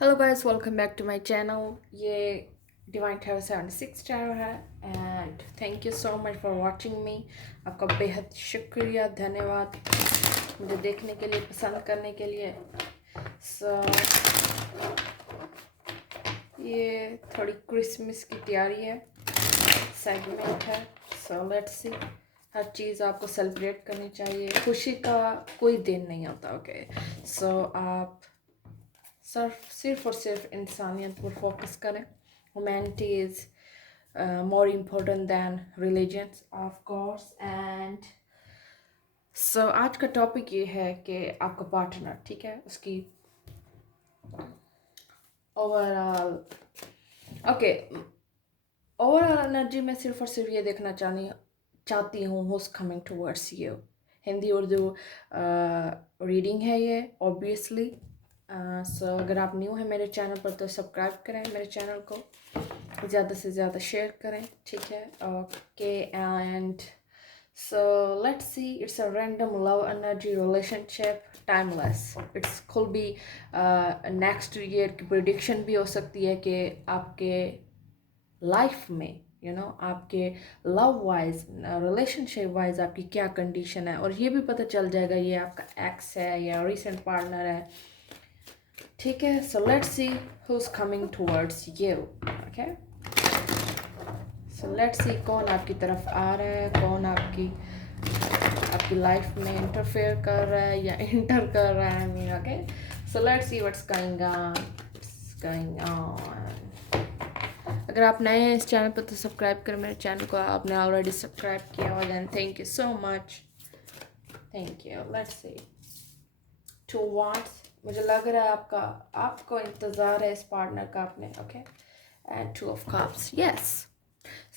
Hello guys, welcome back to my channel. ये divine terror 76 channel है and thank you so much for watching me. आपका बेहद शुक्रिया, धन्यवाद मुझे देखने के लिए, पसंद करने के लिए। सो ये थोड़ी क्रिसमस की तैयारी है, सेगमेंट है। सो लेट्स सी। हर चीज़ आपको सेलिब्रेट करनी चाहिए। खुशी का कोई दिन नहीं होता। ओके, सो आप सिर्फ और सिर्फ इंसानियत पर फोकस करें। Humanity is more important than religions of course. And so आज का टॉपिक ये है कि आपका पार्टनर, ठीक है, उसकी ओवरऑल ओवरऑल एनर्जी में सिर्फ और सिर्फ ये देखना चाहती हूँ who's coming towards you. Hindi Urdu reading है ये, ऑब्वियसली। सो अगर आप न्यू हैं मेरे चैनल पर तो सब्सक्राइब करें मेरे चैनल को, ज़्यादा से ज़्यादा शेयर करें, ठीक है। Okay, and so let's C. It's a random love energy relationship, timeless. It's could be next year की प्रिडिक्शन भी हो सकती है कि आपके लाइफ में आपके लव वाइज, रिलेशनशिप वाइज आपकी क्या कंडीशन है, और ये भी पता चल जाएगा ये आपका एक्स है या रिसेंट पार्टनर है, ठीक है। सो let's C who's coming towards you. Okay, so let's सी कौन आपकी तरफ आ रहा है, कौन आपकी लाइफ में इंटरफेयर कर रहा है या इंटर कर रहा है। Mean okay, so let's see what's going on. अगर आप नए हैं इस चैनल पर तो सब्सक्राइब करें मेरे चैनल को। आपने ऑलरेडी सब्सक्राइब किया हुआ, then thank you so much, thank you. Let's see to what's. मुझे लग रहा है आपको इंतज़ार है इस पार्टनर का अपने। Okay, and two of cups, yes.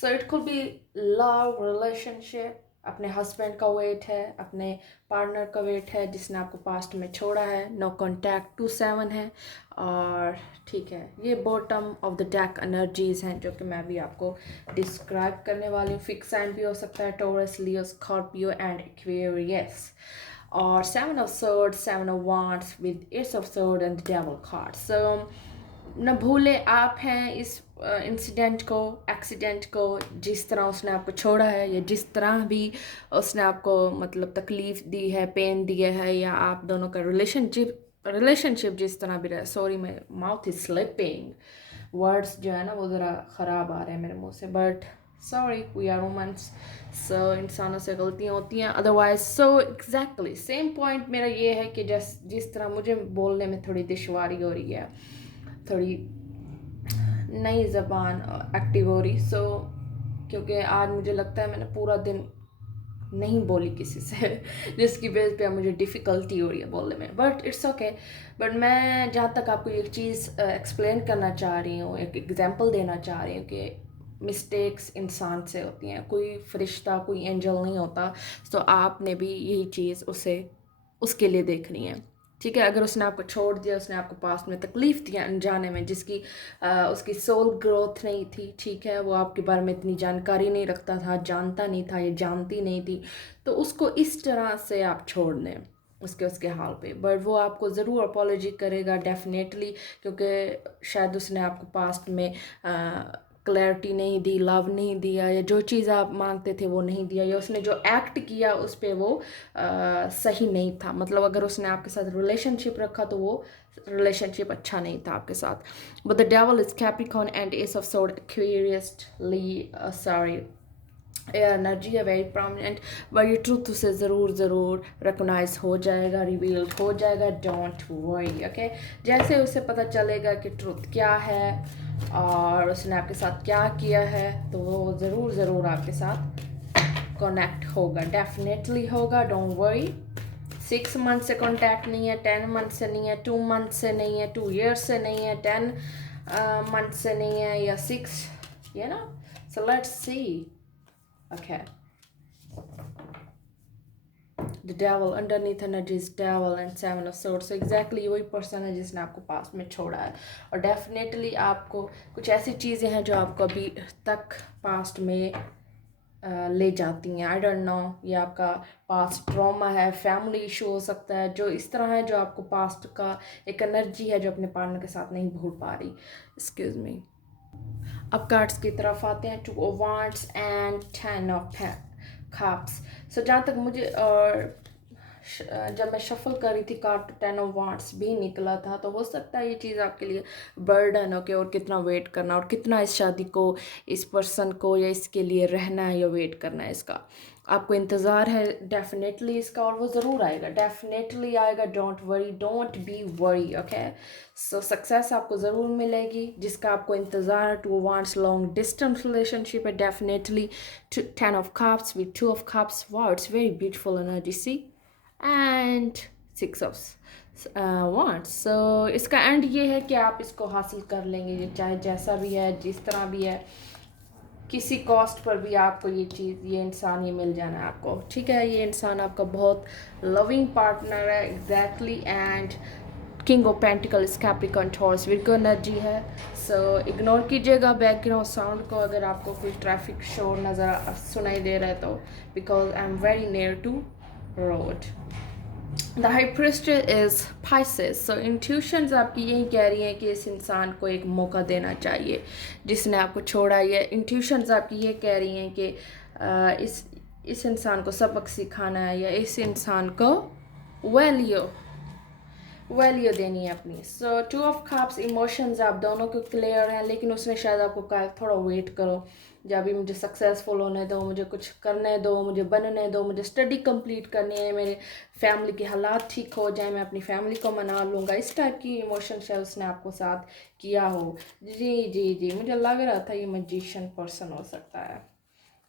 So it could be love relationship. अपने हस्बैंड का वेट है, अपने पार्टनर का वेट है जिसने आपको पास्ट में छोड़ा है। नो कॉन्टैक्ट 2-7 है, और ठीक है, ये bottom of the deck energies हैं जो कि मैं भी आपको डिस्क्राइब करने वाली हूँ। फिक्स साइन भी हो सकता है, taurus, Leo, Scorpio and Aquarius. और 7 of swords, 7 of wands with ace of sword and the devil card. So न भूले आप हैं इस इंसिडेंट को, एक्सीडेंट को, जिस तरह उसने आपको छोड़ा है या जिस तरह भी उसने आपको मतलब तकलीफ़ दी है, पेन दिया है, या आप दोनों का रिलेशनशिप जिस तरह भी रहा। Sorry, my mouth is slipping, words जो है ना वो ज़रा ख़राब आ रहे हैं मेरे मुंह से, but sorry, we are women's. So इंसानों से गलतियाँ होती हैं, otherwise. So exactly same point मेरा ये है कि जिस तरह मुझे बोलने में थोड़ी दुश्वारी हो रही है, थोड़ी नई ज़बान एक्टिव हो रही। सो क्योंकि आज मुझे लगता है मैंने पूरा दिन नहीं बोली किसी से जिसकी बेस पे मुझे डिफ़िकल्टी हो रही है बोलने में, बट इट्स ओके। बट मैं जहाँ तक आपको एक चीज़ एक्सप्लेन करना चाह रही हूँ, एक एग्जांपल देना चाह रही हूँ कि मिस्टेक्स इंसान से होती हैं, कोई फरिश्ता, कोई एंजल नहीं होता। तो आपने भी यही चीज़ उसके लिए देखनी है, ठीक है। अगर उसने आपको छोड़ दिया, उसने आपको पास्ट में तकलीफ़ दी अनजाने में, जिसकी उसकी सोल ग्रोथ नहीं थी, ठीक है, वो आपके बारे में इतनी जानकारी नहीं रखता था, जानता नहीं था या जानती नहीं थी, तो उसको इस तरह से आप छोड़ दें उसके हाल पे। बट वो आपको ज़रूर अपॉलोजी करेगा डेफिनेटली, क्योंकि शायद उसने आपको पास्ट में क्लैरिटी नहीं दी, लव नहीं दिया, या जो चीज़ आप मांगते थे वो नहीं दिया, या उसने जो एक्ट किया उस पर वो सही नहीं था। मतलब अगर उसने आपके साथ रिलेशनशिप रखा तो वो रिलेशनशिप अच्छा नहीं था आपके साथ। But the devil is Capricorn and S of sword, Aquarius, sorry, energy है वेरी प्रोमिनेंट, बट ये ट्रूथ उसे ज़रूर रिकोगनाइज हो जाएगा, रिवील्ड हो जाएगा। Don't worry, okay. जैसे उसे पता चलेगा कि ट्रूथ क्या है और उसने आपके साथ क्या किया है, तो वो ज़रूर आपके साथ कनेक्ट होगा, डेफिनेटली होगा। Don't worry. 6 मंथ से कॉन्टैक्ट नहीं है, 10 मंथ से नहीं है, 2 मंथ से नहीं है, 2 ईयर्स से नहीं है, 10 मंथ से नहीं है, या 6, सो let's C. Okay. The devil underneath energies, devil and 7 of swords. So exactly वही पर्सन है जिसने आपको पास्ट में छोड़ा है, और डेफिनेटली आपको कुछ ऐसी चीज़ें हैं जो आपको अभी तक पास्ट में ले जाती हैं। आई डोंट नो, ये आपका पास्ट ट्रॉमा है, फैमिली इशू हो सकता है, जो इस तरह है, जो आपको पास्ट का एक एनर्जी है जो अपने पार्टनर के साथ नहीं भूल पा रही। Excuse me. अब कार्ड्स की तरफ आते हैं, 2 of Wands and 10 of Cups। सो जहाँ तक मुझे जब मैं शफल कर रही थी कार्ड, तो 10 of Wands भी निकला था। तो हो सकता है ये चीज़ आपके लिए बर्डन हो के, और कितना वेट करना, और कितना इस शादी को, इस पर्सन को, या इसके लिए रहना है या वेट करना है, इसका आपको इंतज़ार है डेफिनेटली इसका, और वो ज़रूर आएगा, डेफिनेटली आएगा। Don't worry, don't be worry, okay. So success आपको ज़रूर मिलेगी, जिसका आपको इंतज़ार है। 2 of Wands long distance relationship है definitely. 10 of Cups with 2 of Cups, wow, it's very beautiful energy, see, and 6 of Wands। सो इसका एंड ये है कि आप इसको हासिल कर लेंगे, चाहे जैसा भी है, जिस तरह भी है, किसी कॉस्ट पर भी आपको ये चीज़, ये इंसान, ये मिल जाना है आपको, ठीक है। ये इंसान आपका बहुत लविंग पार्टनर है, exactly. And king of pentacles, Capricorn, taurus, Virgo energy है। सो इग्नोर कीजिएगा बैकग्राउंड साउंड को, अगर आपको कोई ट्रैफिक शोर नज़र सुनाई दे रहा है तो, because I am very near to road. The high priestess is Pisces. So intuitions आपकी यही कह रही हैं कि इस इंसान को एक मौका देना चाहिए जिसने आपको छोड़ा। ये इंट्यूशंस आपकी ये कह रही हैं कि इस इंसान को सबक सिखाना है, या इस इंसान को वैल्यू देनी है अपनी। सो 2 of Cups, इमोशंस आप दोनों को क्लियर हैं, लेकिन उसने शायद आपको कहा थोड़ा वेट करो, जब अभी मुझे सक्सेसफुल होने दो, मुझे कुछ करने दो, मुझे बनने दो, मुझे स्टडी कंप्लीट करनी है, मेरे फैमिली के हालात ठीक हो जाए, मैं अपनी फैमिली को मना लूँगा। इस टाइप की इमोशन शायद उसने आपको साथ किया हो। जी जी जी, मुझे लग रहा था ये मैजिशियन पर्सन हो सकता है।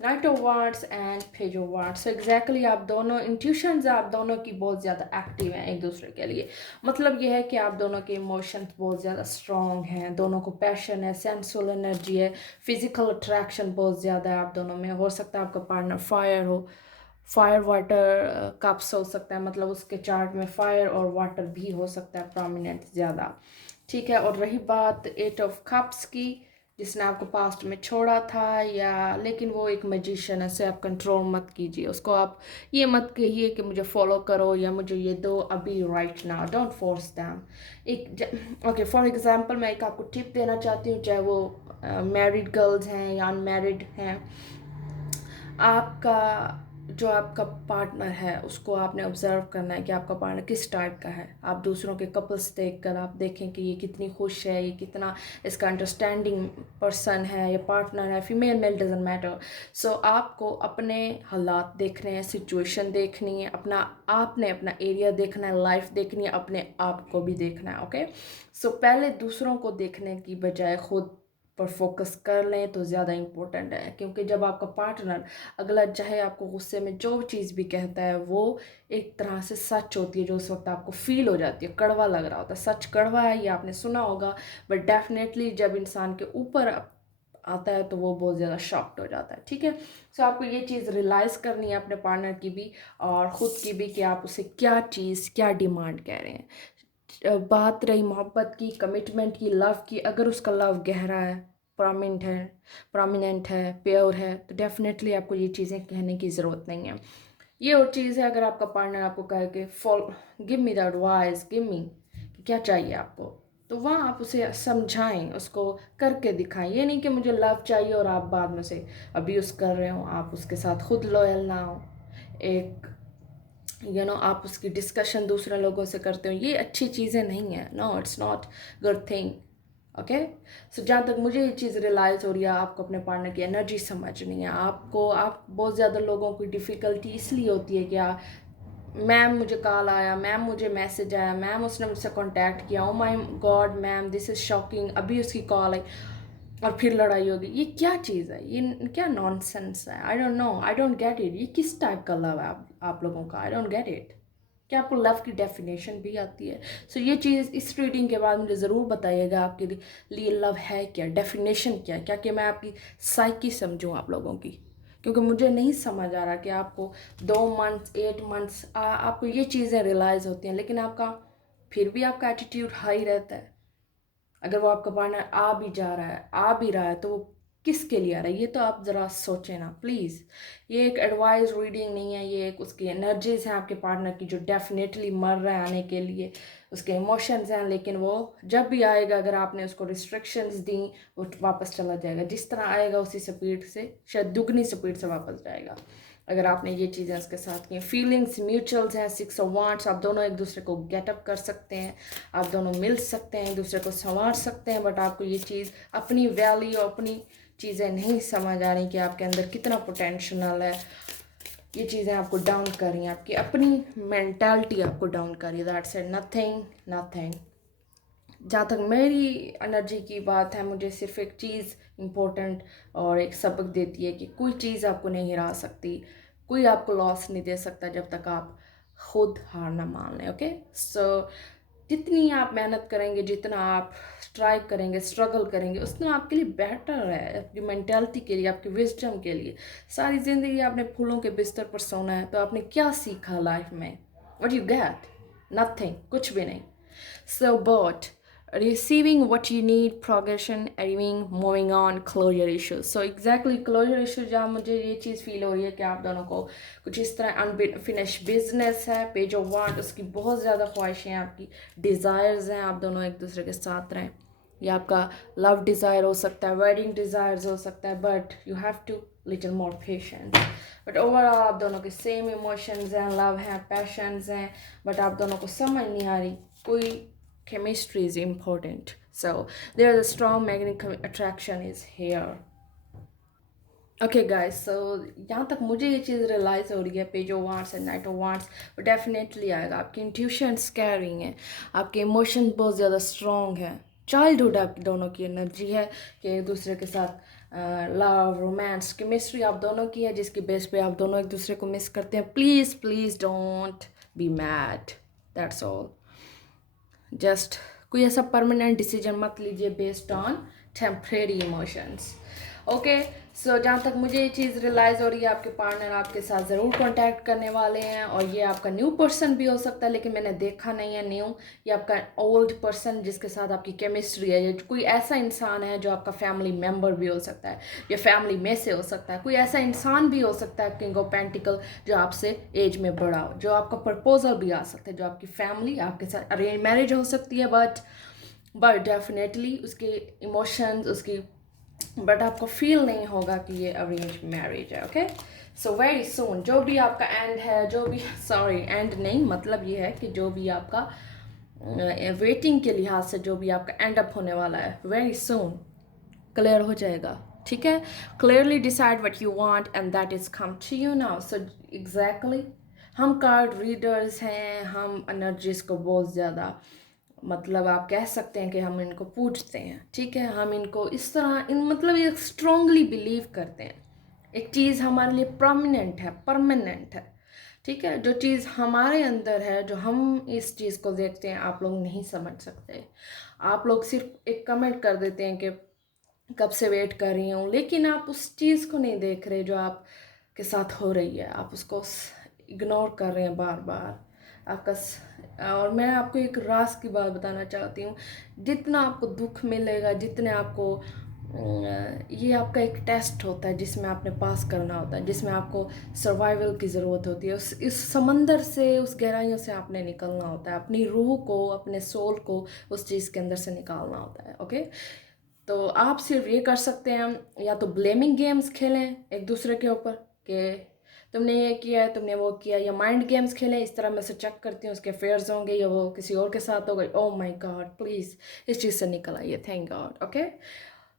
Night of wands and page of wands. So exactly आप दोनों, इंट्यूशंस आप दोनों की बहुत ज़्यादा एक्टिव हैं एक दूसरे के लिए। मतलब ये है कि आप दोनों के इमोशंस बहुत ज़्यादा स्ट्रॉन्ग हैं, दोनों को पैशन है, सेंसुअल एनर्जी है, फिजिकल अट्रैक्शन बहुत ज़्यादा है आप दोनों में। हो सकता है आपका पार्टनर फायर हो, फायर वाटर कप्स हो सकता है, मतलब उसके चार्ट में फायर और वाटर भी हो सकता है प्रोमिनेंट ज़्यादा, ठीक है। और रही बात 8 of Cups की, जिसने आपको पास्ट में छोड़ा था, या लेकिन वो एक मैजिशियन है, से आप कंट्रोल मत कीजिए उसको। आप ये मत कहिए कि मुझे फॉलो करो या मुझे ये दो अभी right now, don't force them. एक ओके, फॉर एग्जांपल मैं एक आपको टिप देना चाहती हूँ, चाहे वो मैरिड गर्ल्स हैं या अनमैरिड हैं। आपका जो आपका पार्टनर है, उसको आपने ऑब्जर्व करना है कि आपका पार्टनर किस टाइप का है। आप दूसरों के कपल्स देखकर आप देखें कि ये कितनी खुश है, ये कितना इसका अंडरस्टैंडिंग पर्सन है, या पार्टनर है, फीमेल मेल डजेंट मैटर। सो आपको अपने हालात देखने हैं, सिचुएशन देखनी है, आपने अपना एरिया देखना है, लाइफ देखनी है, अपने आप को भी देखना है, ओके। सो पहले दूसरों को देखने की बजाय खुद पर फोकस कर लें तो ज़्यादा इम्पोर्टेंट है। क्योंकि जब आपका पार्टनर, अगला चाहे आपको गुस्से में जो चीज़ भी कहता है, वो एक तरह से सच होती है, जो उस वक्त आपको फील हो जाती है, कड़वा लग रहा होता है। सच कड़वा है, ये आपने सुना होगा, बट डेफिनेटली जब इंसान के ऊपर आता है तो वो बहुत ज़्यादा शॉक्ड हो जाता है, ठीक है। सो आपको ये चीज़ रियलाइज़ करनी है अपने पार्टनर की भी और ख़ुद की भी, कि आप उसे क्या चीज़, क्या डिमांड कह रहे हैं। बात रही मोहब्बत की, कमिटमेंट की, लव की, अगर उसका लव गहरा है, प्रोमिनेंट है, प्योर है, तो डेफिनेटली आपको ये चीज़ें कहने की ज़रूरत नहीं है। ये और चीज़ है, अगर आपका पार्टनर आपको कहे कि give me the advice, give me, कि क्या चाहिए आपको, तो वहाँ आप उसे समझाएं, उसको करके दिखाएं। ये नहीं कि मुझे लव चाहिए और आप बाद में उसे अब्यूज़ कर रहे हो, आप उसके साथ खुद लॉयल ना हो, एक आप उसकी डिस्कशन दूसरे लोगों से करते हो, ये अच्छी चीज़ें नहीं है। No, it's not good thing, okay. So जहाँ तक मुझे ये चीज़ रियलाइज़ हो रही है, आपको अपने पार्टनर की एनर्जी समझनी है। आप बहुत ज़्यादा लोगों की डिफ़िकल्टी इसलिए होती है कि मैम मुझे कॉल आया, मैम मुझे मैसेज आया, मैम उसने मुझसे कांटेक्ट किया, oh my God ma'am this is shocking, अभी उसकी कॉल आई, और फिर लड़ाई होगी। ये क्या चीज़ है, ये क्या नॉनसेंस है? I don't know, I don't get it. ये किस टाइप का लव है आप लोगों का? I don't get it. क्या आपको लव की डेफिनेशन भी आती है? सो ये चीज़ इस रीडिंग के बाद मुझे ज़रूर बताइएगा, आपके लिए लव है क्या, डेफिनेशन क्या है, क्या कि मैं आपकी साइकी समझूँ आप लोगों की। क्योंकि मुझे नहीं समझ आ रहा कि आपको 2 मंथ्स 8 मंथ्स आपको ये चीज़ें रियलाइज़ होती हैं, लेकिन फिर भी आपका एटीट्यूड हाई रहता है। अगर वो आपका पार्टनर आ भी रहा है तो वो किसके लिए आ रहा है, ये तो आप ज़रा सोचें ना प्लीज़। ये एक एडवाइस रीडिंग नहीं है, ये एक उसकी एनर्जीज हैं आपके पार्टनर की जो डेफिनेटली मर रहा है आने के लिए, उसके इमोशंस हैं, लेकिन वो जब भी आएगा अगर आपने उसको रिस्ट्रिक्शंस दी वो वापस चला जाएगा। जिस तरह आएगा उसी स्पीड से, शायद दुगनी स्पीड से वापस जाएगा अगर आपने ये चीज़ें उसके साथ की। फीलिंग्स म्यूचुअल्स हैं, 6 ऑफ वांड्स, आप दोनों एक दूसरे को गेटअप कर सकते हैं, आप दोनों मिल सकते हैं, एक दूसरे को संवार सकते हैं, बट आपको ये चीज़ अपनी वैल्यू, अपनी चीज़ें नहीं समझ आ रही कि आपके अंदर कितना पोटेंशियल है। ये चीज़ें आपको डाउन कर रही हैं, आपकी अपनी मेंटालिटी आपको डाउन कर रही है। That's it, nothing nothing. जहाँ तक मेरी एनर्जी की बात है, मुझे सिर्फ एक चीज़ इम्पोर्टेंट और एक सबक देती है कि कोई चीज़ आपको नहीं हरा सकती, कोई आपको लॉस नहीं दे सकता जब तक आप खुद हार ना मान लें। ओके, सो जितनी आप मेहनत करेंगे, जितना आप स्ट्राइव करेंगे, स्ट्रगल करेंगे, उतना आपके लिए बेटर है, आपकी मेंटालिटी के लिए, आपकी विजडम के लिए। सारी ज़िंदगी आपने फूलों के बिस्तर पर सोना है, तो आपने क्या सीखा लाइफ में? What you get? नथिंग, कुछ भी नहीं। So, but receiving what you need, progression, aiming, moving on, closure issues. So exactly closure issues जहाँ मुझे ये चीज़ फील हो रही है कि आप दोनों को कुछ इस तरह अनफिनिश्ड बिजनेस है, पेज ऑफ वांट, उसकी बहुत ज़्यादा ख्वाहिशें हैं, आपकी डिज़ायर्स हैं, आप दोनों एक दूसरे के साथ रहें। ये आपका लव डिज़ायर हो सकता है, वेडिंग डिज़ायर्स हो सकता है, but you have to little more patience. But overall आप दोनों के सेम इमोशंस हैं, लव हैं, पैशंस हैं, बट आप दोनों को समझ नहीं आ रही। कोई chemistry is important, so there is a strong magnetic attraction is here. Okay guys, so यहाँ तक मुझे ये चीज़ रियलाइज़ हो रही है, page of wants and night of wants definitely आएगा। आपकी इंट्यूशन स्कैरिंग है, आपके इमोशन बहुत ज़्यादा स्ट्रॉन्ग है, चाइल्डहुड आपकी दोनों की एनर्जी है कि एक दूसरे के साथ लव, रोमांस, केमिस्ट्री आप दोनों की है, जिसकी बेस पे आप दोनों एक दूसरे को मिस करते हैं। Please please don't be mad, that's all. Just कोई ऐसा परमानेंट डिसीजन मत लीजिए based on temporary emotions. Okay, so जहाँ तक मुझे ये चीज़ रियलाइज़ हो रही है, आपके पार्टनर आपके साथ ज़रूर कांटेक्ट करने वाले हैं, और ये आपका न्यू पर्सन भी हो सकता है, लेकिन मैंने देखा नहीं है न्यू। ये आपका ओल्ड पर्सन जिसके साथ आपकी केमिस्ट्री है, ये कोई ऐसा इंसान है जो आपका फैमिली मेम्बर भी हो सकता है, या फैमिली में से हो सकता है, कोई ऐसा इंसान भी हो सकता है किंग ऑफ पेंटिकल जो आपसे एज में बड़ा हो, जो आपका प्रपोजल भी आ सकता है, जो आपकी फैमिली आपके साथ अरेंज मैरिज हो सकती है, बट डेफिनेटली उसके इमोशंस, उसकी, बट आपको फील नहीं होगा कि ये अरेंज मैरिज है। ओके, सो वेरी सून जो भी आपका एंड है, जो भी, सॉरी एंड नहीं, मतलब ये है कि जो भी आपका वेटिंग के लिहाज से जो भी आपका एंड अप होने वाला है, वेरी सून क्लियर हो जाएगा। ठीक है, clearly decide what you want and that is come to you now. So exactly हम कार्ड रीडर्स हैं, हम एनर्जीज को बहुत ज़्यादा, मतलब आप कह सकते हैं कि हम इनको पूजते हैं। ठीक है, हम इनको इस तरह मतलब एक स्ट्रांगली बिलीव करते हैं। एक चीज़ हमारे लिए परमानेंट है। ठीक है, जो चीज़ हमारे अंदर है, जो हम इस चीज़ को देखते हैं, आप लोग नहीं समझ सकते। आप लोग सिर्फ एक कमेंट कर देते हैं कि कब से वेट कर रही हूँ, लेकिन आप उस चीज़ को नहीं देख रहे जो आप के साथ हो रही है, आप उसको इग्नोर कर रहे हैं बार बार आपका। और मैं आपको एक राज की बात बताना चाहती हूँ, जितना आपको दुख मिलेगा, जितने आपको ये आपका एक टेस्ट होता है जिसमें आपने पास करना होता है, जिसमें आपको सर्वाइवल की ज़रूरत होती है। इस समंदर से, उस गहराइयों से आपने निकलना होता है, अपनी रूह को, अपने सोल को उस चीज़ के अंदर से निकालना होता है। ओके, तो आप सिर्फ ये कर सकते हैं, या तो ब्लेमिंग गेम्स खेलें एक दूसरे के ऊपर कि तुमने ये किया है, तुमने वो किया, या माइंड गेम्स खेलें, इस तरह मैं से चेक करती हूँ उसके अफेयर्स होंगे या वो किसी और के साथ हो गई, ओह माय गॉड प्लीज़ इस चीज़ से निकल आइए, thank God. Okay,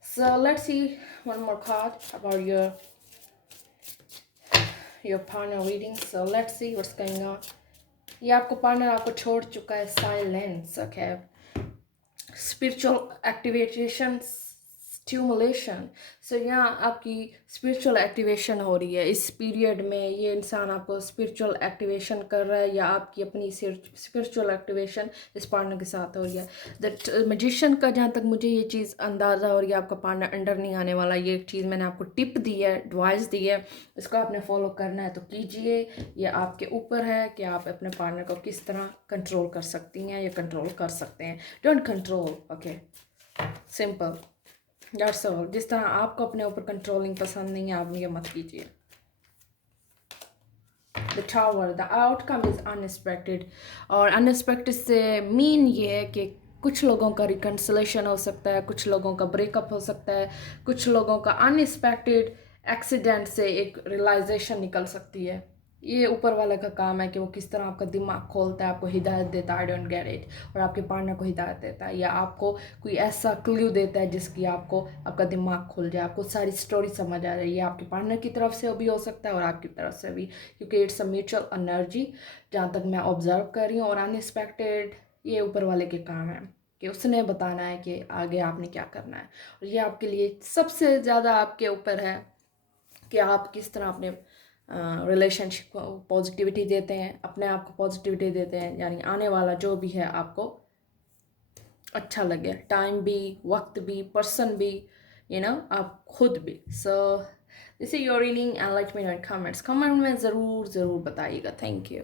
so let's see one more card about your partner reading. So let's see what's going on. ये आपको पार्टनर आपको छोड़ चुका है, silence. Okay, spiritual activation, stimulation. So यहाँ आपकी स्पिरिचुअल एक्टिवेशन हो रही है इस पीरियड में। ये इंसान आपको स्पिरिचुअल एक्टिवेशन कर रहा है, या आपकी अपनी स्पिरिचुअल एक्टिवेशन इस पार्टनर के साथ हो रही है। दैट मैजिशियन का जहाँ तक मुझे ये चीज़ अंदाज़ा हो रही है, आपका पार्टनर अंडर नहीं आने वाला। ये चीज़ मैंने आपको टिप दी है, एडवाइस दी है, इसको आपने फॉलो करना है तो कीजिए। ये आपके ऊपर है कि आप अपने पार्टनर को किस तरह कंट्रोल कर सकती हैं या कंट्रोल कर सकते हैं। Don't control, okay, simple. That's all. जिस तरह आपको अपने ऊपर कंट्रोलिंग पसंद नहीं है, आप ये मत कीजिए। The tower, the outcome is unexpected. और अनएक्सपेक्टेड से मीन ये है कि कुछ लोगों का रिकन्सिलेशन हो सकता है, कुछ लोगों का ब्रेकअप हो सकता है, कुछ लोगों का अनएक्सपेक्टेड एक्सीडेंट से एक रियलाइजेशन निकल सकती है। ये ऊपर वाले का काम है कि वो किस तरह आपका दिमाग खोलता है, आपको हिदायत देता है, आई डोंट गेट इट, और आपके पार्टनर को हिदायत देता है, या आपको कोई ऐसा क्ल्यू देता है जिसकी आपको आपका दिमाग खुल जाए, आपको सारी स्टोरी समझ आ जाए। ये आपके पार्टनर की तरफ से भी हो सकता है और आपकी तरफ से भी, क्योंकि इट्स अ म्यूचुअल एनर्जी जहाँ तक मैं ऑब्जर्व कर रही हूँ। और अनएक्सपेक्टेड ये ऊपर वाले के काम है कि उसने बताना है कि आगे आपने क्या करना है। और ये आपके लिए सबसे ज़्यादा आपके ऊपर है कि आप किस तरह अपने रिलेशनशिप को पॉजिटिविटी देते हैं, अपने आप को पॉजिटिविटी देते हैं, यानी आने वाला जो भी है आपको अच्छा लगे, टाइम भी, वक्त भी, पर्सन भी, आप खुद भी। So this is your reading and let me know in comments. Comment में ज़रूर ज़रूर बताइएगा। Thank you.